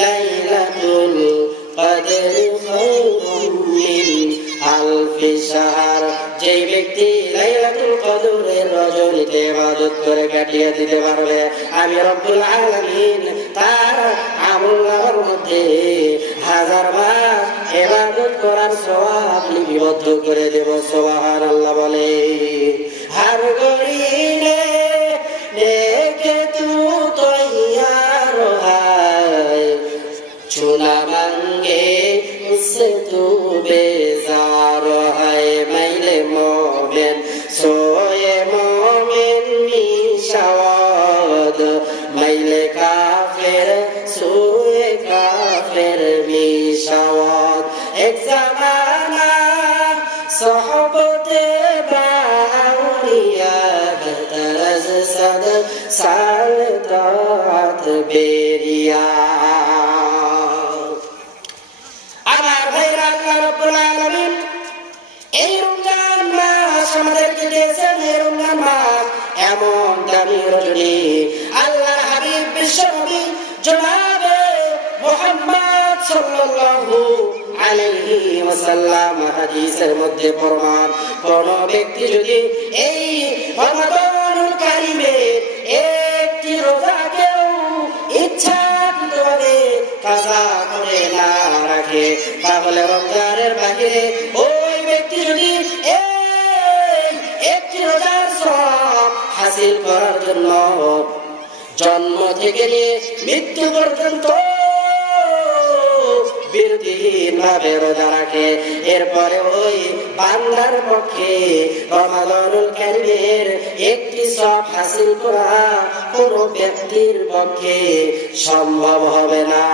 লাইলাতুল কদর খায়রুম মিন আলফি শাহর। যে ব্যক্তি লাইলাতুল কদরের রজনীতে ইবাদত করে কাটিয়ে দিতে পারবে, আমি রব্বুল আলামিন তার আমলনামার মধ্যে 1000 বার ইবাদত করার সওয়াব লিপিবদ্ধ করে দেব। সুবহানাল্লাহ বলে। हर गरीने लेके तू तैयार है, चूल्हा मांगे उससे तू बेजार है। मैले मोमिन सोए मोमिन मिशावद, मैले काफिर सोए काफिर मिशावद। एक ज़माना सोहबते सालतात बेरिया। আমার ভাইরা, আল্লাহ রাব্বুল আলামিন এই রমজান মাস আমাদেরকে দিয়েছেন। এই রমজান মাস এমন দামি রজনী, আল্লাহর হাবিব বিশ্বনবী জনাবে মুহাম্মদ সাল্লাল্লাহু আলাইহি ওয়াসাল্লাম হাদিসের মধ্যে ফরমান, কোন ব্যক্তি যদি এই রমাদানুল কারীমের একটি রোজাকেও ইচ্ছাকৃতভাবে কাজা করে না রাখে, তাহলে রমজানের বাহিরে ওই ব্যক্তি যদি একটি রোজার সওয়াব হাসিল করার জন্য জন্ম থেকে নিয়ে মৃত্যু পর্যন্ত বিরতিহীনভাবে রোজা রাখে, এরপরে ওই বান্দার পক্ষে রমাদানুল কারীমের একটি সওয়াব হাসিল করা কোনো ব্যক্তির পক্ষে সম্ভব হবে না।